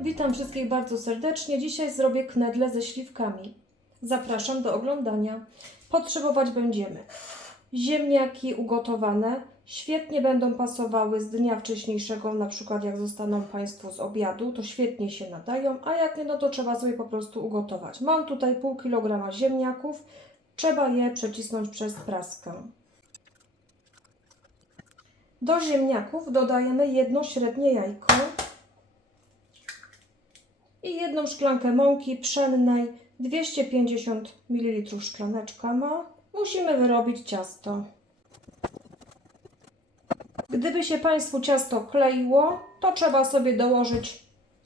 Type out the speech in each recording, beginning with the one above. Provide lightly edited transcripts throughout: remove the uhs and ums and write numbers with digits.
Witam wszystkich bardzo serdecznie. Dzisiaj zrobię knedle ze śliwkami. Zapraszam do oglądania. Potrzebować będziemy ziemniaki ugotowane. Świetnie będą pasowały z dnia wcześniejszego, na przykład jak zostaną Państwo z obiadu, to świetnie się nadają, a jak nie, no to trzeba sobie po prostu ugotować. Mam tutaj pół kilograma ziemniaków. Trzeba je przecisnąć przez praskę. Do ziemniaków dodajemy jedno średnie jajko i jedną szklankę mąki pszennej, 250 ml szklaneczka ma. Musimy wyrobić ciasto. Gdyby się Państwu ciasto kleiło, to trzeba sobie dołożyć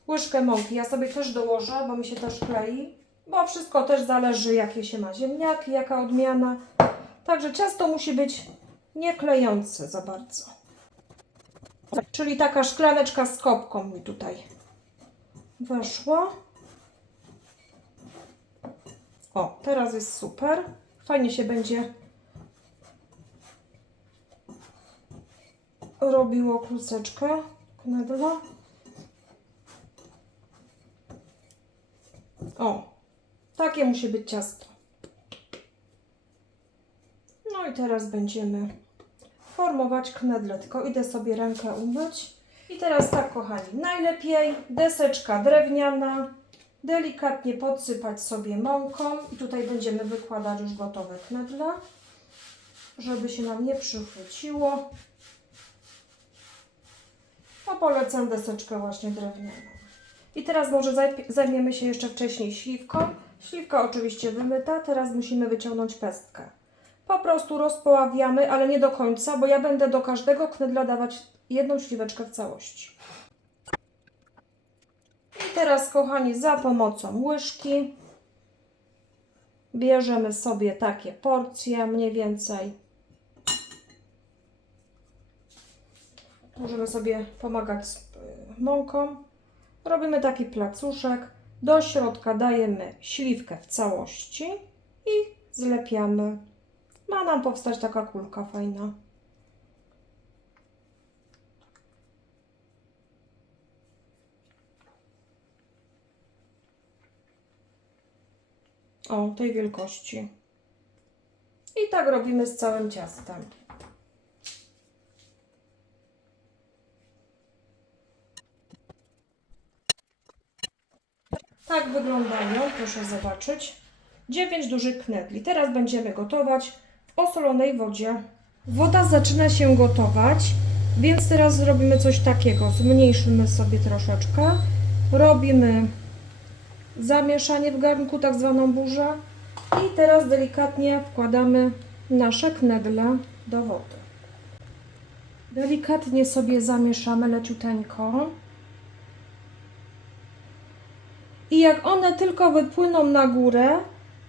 łyżkę mąki. Ja sobie też dołożę, bo mi się też klei, bo wszystko też zależy, jakie się ma ziemniaki, jaka odmiana. Także ciasto musi być nie klejące za bardzo. Czyli taka szklaneczka z kopką mi tutaj weszła. O, teraz jest super. Fajnie się będzie robiło kluseczkę knedla. O, takie musi być ciasto. No i teraz będziemy formować knedle. Tylko idę sobie rękę umyć. I teraz tak, kochani, najlepiej deseczka drewniana, delikatnie podsypać sobie mąką i tutaj będziemy wykładać już gotowe knedle, żeby się nam nie przychwyciło. No polecam deseczkę właśnie drewnianą. I teraz może zajmiemy się jeszcze wcześniej śliwką. Śliwka oczywiście wymyta, teraz musimy wyciągnąć pestkę. Po prostu rozpoławiamy, ale nie do końca, bo ja będę do każdego knedla dawać jedną śliweczkę w całości. I teraz, kochani, za pomocą łyżki bierzemy sobie takie porcje, mniej więcej. Możemy sobie pomagać z mąką. Robimy taki placuszek. Do środka dajemy śliwkę w całości i zlepiamy. Ma nam powstać taka kulka fajna. O, tej wielkości. I tak robimy z całym ciastem. Tak wyglądają, proszę zobaczyć. 9 dużych knedli. Teraz będziemy gotować w osolonej wodzie. Woda zaczyna się gotować, więc teraz zrobimy coś takiego. Zmniejszymy sobie troszeczkę. Robimy zamieszanie w garnku, tak zwaną burzę. I teraz delikatnie wkładamy nasze knedle do wody. Delikatnie sobie zamieszamy leciuteńko. I jak one tylko wypłyną na górę,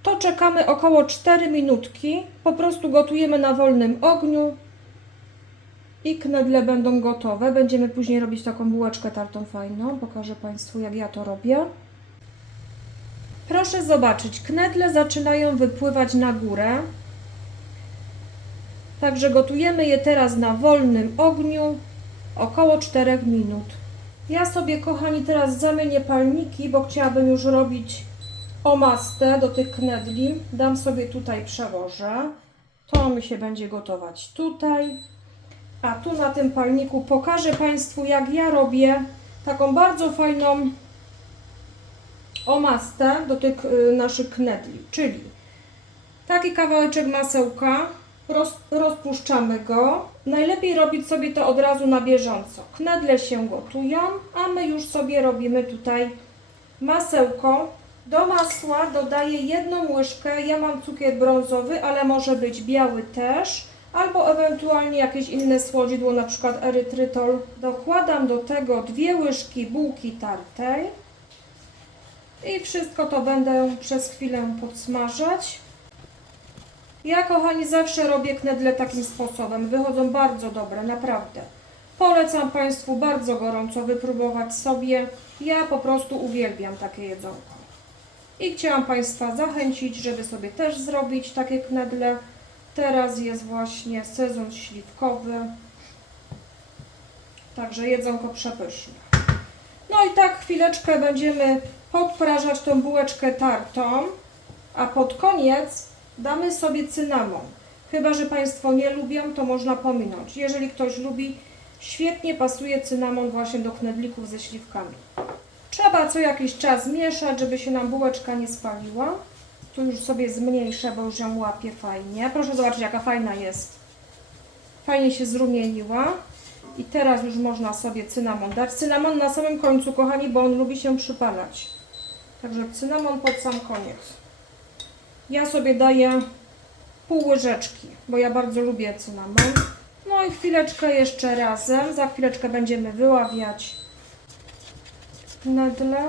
to czekamy około 4 minutki. Po prostu gotujemy na wolnym ogniu i knedle będą gotowe. Będziemy później robić taką bułeczkę tartą fajną. Pokażę Państwu, jak ja to robię. Proszę zobaczyć, knedle zaczynają wypływać na górę. Także gotujemy je teraz na wolnym ogniu około 4 minut. Ja sobie, kochani, teraz zamienię palniki, bo chciałabym już robić omastę do tych knedli. Dam sobie tutaj, przełożę. To mi się będzie gotować tutaj. A tu na tym palniku pokażę Państwu, jak ja robię taką bardzo fajną omastę do tych naszych knedli. Czyli taki kawałeczek masełka. Rozpuszczamy go. Najlepiej robić sobie to od razu na bieżąco. Knedle się gotują, a my już sobie robimy tutaj masełko. Do masła dodaję jedną łyżkę. Ja mam cukier brązowy, ale może być biały też. Albo ewentualnie jakieś inne słodzidło, na przykład erytrytol. Dokładam do tego 2 łyżki bułki tartej. I wszystko to będę przez chwilę podsmażać. Ja, kochani, zawsze robię knedle takim sposobem. Wychodzą bardzo dobre, naprawdę. Polecam Państwu bardzo gorąco wypróbować sobie. Ja po prostu uwielbiam takie jedzonko. I chciałam Państwa zachęcić, żeby sobie też zrobić takie knedle. Teraz jest właśnie sezon śliwkowy. Także jedzonko przepyszne. No i tak chwileczkę będziemy podprażać tą bułeczkę tartą, a pod koniec damy sobie cynamon. Chyba że Państwo nie lubią, to można pominąć. Jeżeli ktoś lubi, świetnie pasuje cynamon właśnie do knedlików ze śliwkami. Trzeba co jakiś czas mieszać, żeby się nam bułeczka nie spaliła. Tu już sobie zmniejszę, bo już ją łapię fajnie. Proszę zobaczyć, jaka fajna jest. Fajnie się zrumieniła. I teraz już można sobie cynamon dać. Cynamon na samym końcu, kochani, bo on lubi się przypalać. Także cynamon pod sam koniec. Ja sobie daję pół łyżeczki, bo ja bardzo lubię cynamon. No i chwileczkę jeszcze razem. Za chwileczkę będziemy wyławiać knedle.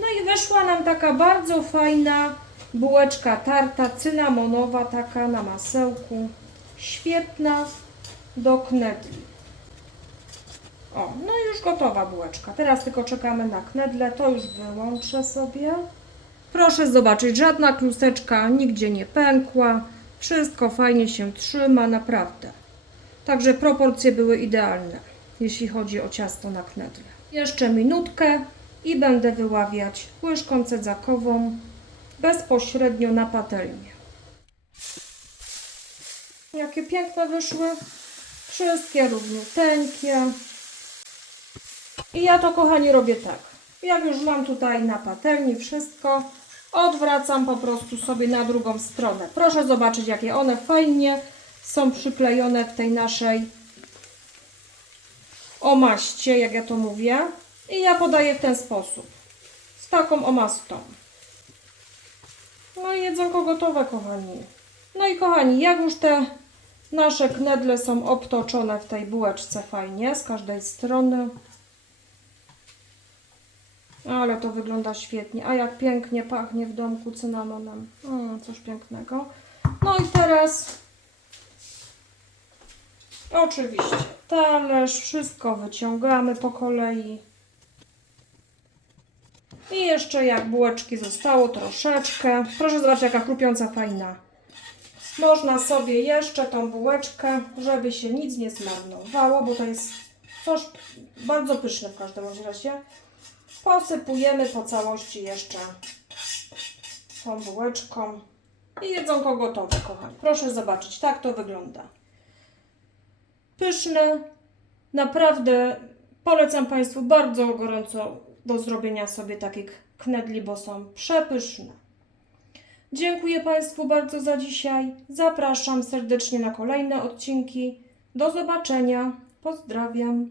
No i wyszła nam taka bardzo fajna bułeczka tarta, cynamonowa, taka na masełku. Świetna do knedli. O, no i już gotowa bułeczka. Teraz tylko czekamy na knedle. To już wyłączę sobie. Proszę zobaczyć, żadna kluseczka nigdzie nie pękła. Wszystko fajnie się trzyma, naprawdę. Także proporcje były idealne, jeśli chodzi o ciasto na knedle. Jeszcze minutkę i będę wyławiać łyżką cedzakową bezpośrednio na patelnię. Jakie piękne wyszły. Wszystkie równiuteńkie. I ja to, kochani, robię tak. Jak już mam tutaj na patelni wszystko, odwracam po prostu sobie na drugą stronę. Proszę zobaczyć, jakie one fajnie są przyklejone w tej naszej omaście, jak ja to mówię. I ja podaję w ten sposób. Z taką omastą. No i jedzonko gotowe, kochani. No i kochani, jak już te nasze knedle są obtoczone w tej bułeczce fajnie z każdej strony. Ale to wygląda świetnie. A jak pięknie pachnie w domku cynamonem. Coś pięknego. No i teraz oczywiście talerz. Wszystko wyciągamy po kolei. I jeszcze jak bułeczki zostało troszeczkę. Proszę zobaczyć, jaka chrupiąca fajna. Można sobie jeszcze tą bułeczkę, żeby się nic nie zmarnowało, bo to jest coś bardzo pyszne w każdym razie. Posypujemy po całości jeszcze tą bułeczką i jedzonko gotowe, kochani. Proszę zobaczyć, tak to wygląda. Pyszne, naprawdę polecam Państwu bardzo gorąco do zrobienia sobie takich knedli, bo są przepyszne. Dziękuję Państwu bardzo za dzisiaj. Zapraszam serdecznie na kolejne odcinki. Do zobaczenia. Pozdrawiam.